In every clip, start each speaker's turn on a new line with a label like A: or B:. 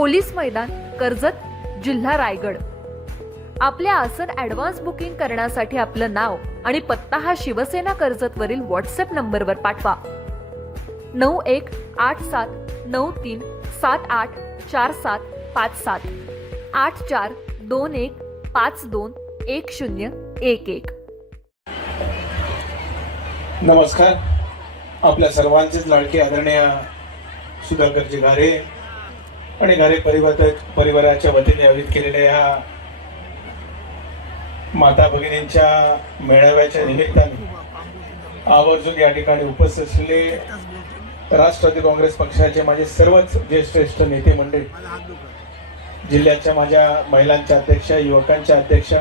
A: Police मैदान कर्जत जिल्हा रायगड. आपल्या आसन ऍडव्हान्स बुकिंग करण्यासाठी आपलं नाव आणि पत्ता हा शिवसेना कर्जतवरील व्हॉट्सअप नंबरवर पाठवा. नऊ एक आठ सात नऊ तीन सात आठ चार सात पाच सात. आठ चार दोन एक पाच दोन एक शून्य एक एक.
B: नमस्कार. आपल्या सर्वांचेच लाडके आदरणीय सुधाकरजी घारे आणि घरे परिवार परिवाराच्या वतीने आयोजित केलेल्या या माता भगिनींच्या मेळाव्याच्या निमित्ताने आवर्जून या ठिकाणी उपस्थित असलेले राष्ट्रवादी काँग्रेस पक्षाचे माझे सर्वच ज्येष्ठ ज्येष्ठ नेते मंडळी जिल्ह्याच्या माझ्या महिलांच्या अध्यक्षा युवकांच्या अध्यक्षा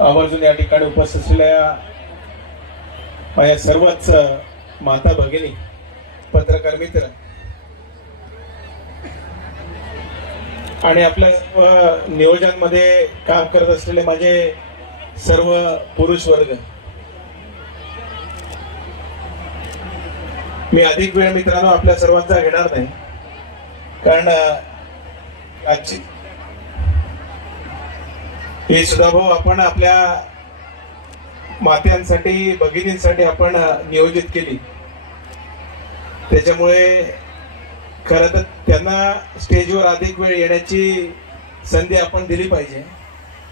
B: आवर्जून या ठिकाणी उपस्थित असलेल्या माझ्या सर्वच माता भगिनी पत्रकार मित्र आणि आपल्या नियोजनमध्ये काम करत असलेले माझे सर्व पुरुष वर्ग. मी अधिक वेळ मित्रांनो आपल्या सर्वांचा घेणार नाही. कारण आजची हे सुद्धा भाऊ आपण आपल्या मात्यांसाठी भगिनींसाठी आपण नियोजित केली. त्याच्यामुळे खर तर त्यांना स्टेजवर अधिक वेळ येण्याची संधी आपण दिली पाहिजे.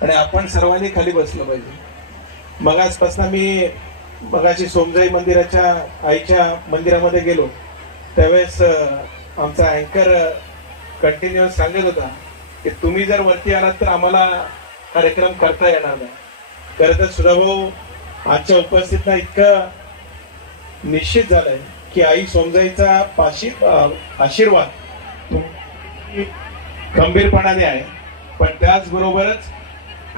B: आणि आपण सर्वांनी खाली बसलं पाहिजे. मगाचपासून मी मगाशी सोमजाई मंदिराच्या आईच्या मंदिरामध्ये गेलो. त्यावेळेस आमचा अँकर कंटिन्युअस सांगत होता की तुम्ही जर वरती आलात तर आम्हाला कार्यक्रम करता येणार नाही. खरं तर सुधाभाऊ आजच्या उपस्थितीला इतकं निश्चित झालंय. की आई सोमजाईचा पाशी आशीर्वाद तुम- खंबीरपणाने आहे. पण त्याचबरोबरच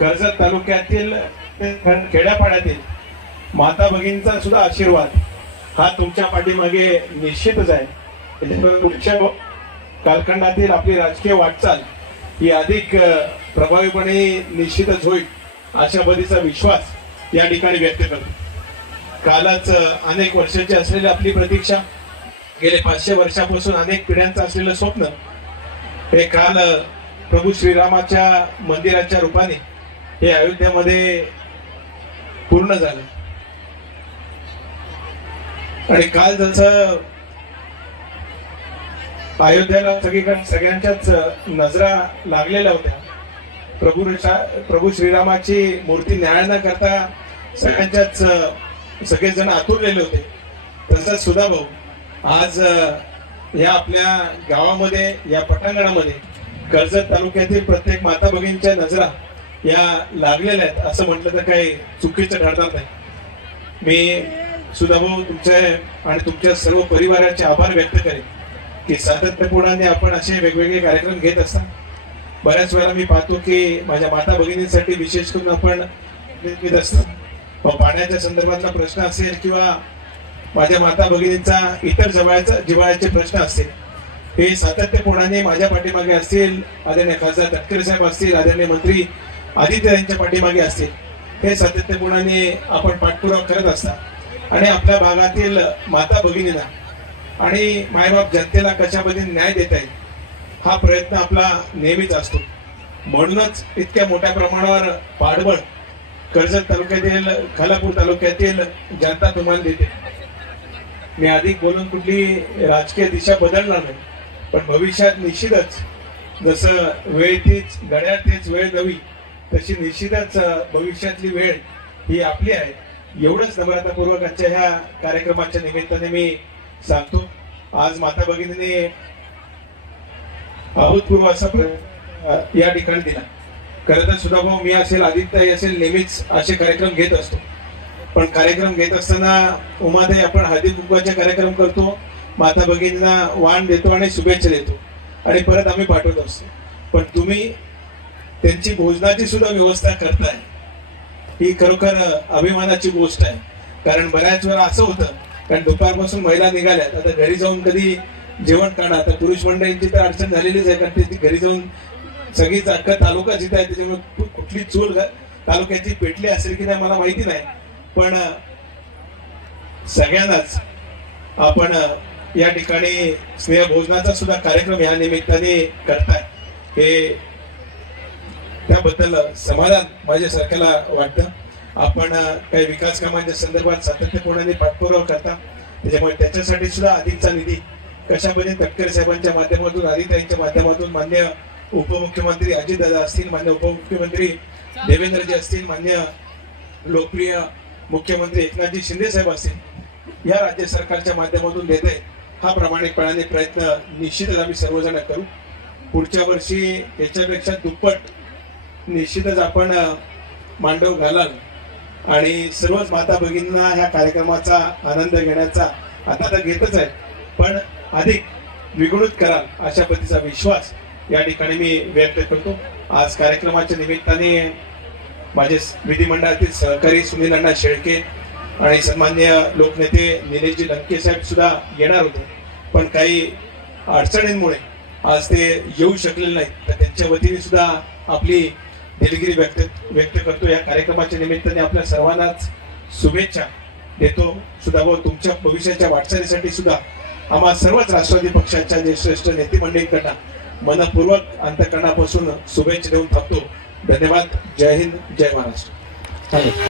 B: कर्जत तालुक्यातील खेड्यापाड्यातील माता भगिनीचा सुद्धा आशीर्वाद हा तुमच्या पाठीमागे निश्चितच आहे. त्याच्यामुळे पुढच्या कालखंडातील आपली राजकीय वाटचाल ही अधिक प्रभावीपणे निश्चितच होईल अशा पद्धतीचा विश्वास या ठिकाणी व्यक्त करतो. कालच अनेक वर्षाची असलेली आपली प्रतीक्षा. गेले पाचशे वर्षापासून अनेक पिढ्यांचं असलेलं स्वप्न. हे काल प्रभू श्रीरामाच्या मंदिराच्या रूपाने हे अयोध्यामध्ये पूर्ण झालं. आणि काल जसं अयोध्याला सगळीकडे सगळ्यांच्याच नजरा लागलेल्या होत्या. प्रभू प्रभू श्रीरामाची मूर्ती न्याय न करता सगळ्यांच्याच सगळेजण आतुरलेले होते. तसंच सुद्धा भाऊ आज या आपल्या गावामध्ये या पटांगणामध्ये कर्जत तालुक्यातील प्रत्येक माता भगिनींच्या नजरा या लागलेल्या आहेत. असं म्हटलं तर काही चुकीचं ठरणार नाही. मी सुधाभाऊ तुमचे आणि तुमच्या सर्व परिवाराचे आभार व्यक्त करेन की सातत्यपूर्णाने आपण असे वेगवेगळे कार्यक्रम घेत असतात बऱ्याच वेळा मी पाहतो की माझ्या माता भगिनींसाठी विशेष करून आपण असतात पाण्याच्या संदर्भातला प्रश्न असेल किंवा माझ्या माता भगिनींचा इतर जवळचा जिवाळ्याचे प्रश्न असतील हे सातत्यपूर्णाने माझ्या पाठीमागे असतील आदरणीय खासदार तटकरे साहेब असतील आदरणीय मंत्री आदित्य यांच्या पाठीमागे असतील हे सातत्यपूर्णाने आपण पाठपुरावा करत असता. आणि आपल्या भागातील माता भगिनींना आणि मायबाप जनतेला कशामध्ये न्याय देता येईल हा प्रयत्न आपला नेहमीच असतो. म्हणूनच इतक्या मोठ्या प्रमाणावर पाठबळ कर्जत तालुक्यातील खालापूर तालुक्यातील जनता तुम्हाला देते. मी अधिक बोलून कुठली राजकीय दिशा बदलणार नाही पण भविष्यात निश्चितच जसं वेळ तीच घड्याळ तीच वेळ नवी तशी निश्चितच भविष्यातली वेळ ही आपली आहे. एवढंच नम्रतापूर्वक आजच्या ह्या कार्यक्रमाच्या निमित्ताने मी सांगतो. आज माता भगिनीने अभूतपूर्व असा या ठिकाणी दिला. खरं तर सुद्धा भाऊ मी असेल आदित्य असेल नेहमीच असे कार्यक्रम घेत असतो. पण कार्यक्रम घेत असताना उमादे आपण हळदी कुंकवाचा कार्यक्रम करतो माता भगिनींना वाण देतो आणि शुभेच्छा देतो. आणि परत आम्ही पाठवत असतो. पण तुम्ही त्यांची भोजनाची सुद्धा व्यवस्था करताय. ही खरोखर अभिमानाची गोष्ट आहे. कारण बऱ्याच वेळा असं होतं कारण दुपारपासून महिला निघाल्यात आता घरी जाऊन कधी जेवण काढा आता पुरुष मंडळींची तर अडचण झालेलीच आहे कारण ते घरी जाऊन सगळीच अख्खा तालुका जिथे आहे त्याच्यामुळे कुठली चूल तालुक्याची पेटली असेल की नाही मला माहिती नाही. पण सगळ्यांनाच आपण या ठिकाणी स्नेहभोजनाचा सुद्धा कार्यक्रम या निमित्ताने करताय. हे त्याबद्दल समाधान माझ्यासारख्याला वाटतं. आपण काही विकास कामांच्या संदर्भात सातत्यपूर्णाने पाठपुरावा करता. त्याच्यामुळे त्याच्यासाठी सुद्धा अधिकचा निधी कशा पद्धतीने तटकरे साहेबांच्या माध्यमातून आदित्यांच्या माध्यमातून मान्य उपमुख्यमंत्री अजितदादा असतील मान्य उपमुख्यमंत्री देवेंद्रजी असतील मान्य लोकप्रिय मुख्यमंत्री एकनाथजी शिंदे साहेब असतील या राज्य सरकारच्या माध्यमातून देते हा प्रामाणिकपणाने प्रयत्न निश्चितच आम्ही सर्वजण करू. पुढच्या वर्षी याच्यापेक्षा दुप्पट निश्चितच आपण मांडव घालाल. आणि सर्वच माता भगिनींना ह्या कार्यक्रमाचा आनंद घेण्याचा आता तर घेतच आहे पण अधिक द्विगुणित कराल अशा पद्धतीचा विश्वास या ठिकाणी मी व्यक्त करतो. आज कार्यक्रमाच्या निमित्ताने माझे विधिमंडळातील सहकारी सुनील अण्णा शेळके आणि सन्मान्य लोकनेते निलेशजी लंके साहेब सुद्धा येणार होते. पण काही अडचणींमुळे आज ते येऊ शकलेले नाहीत. तर त्यांच्या वतीने सुद्धा आपली दिलगिरी व्यक्त व्यक्त करतो. या कार्यक्रमाच्या निमित्ताने आपल्या सर्वांनाच शुभेच्छा देतो. सुद्धा व तुमच्या भविष्याच्या वाटचालीसाठी सुद्धा आम्हा सर्वच राष्ट्रवादी पक्षाच्या जे श्रेष्ठ नेते मंडळींकडनं मनपूर्वक अंतकरणापासून शुभेच्छा देऊन थांबतो धन्यवाद. जय हिंद. जय महाराष्ट्र.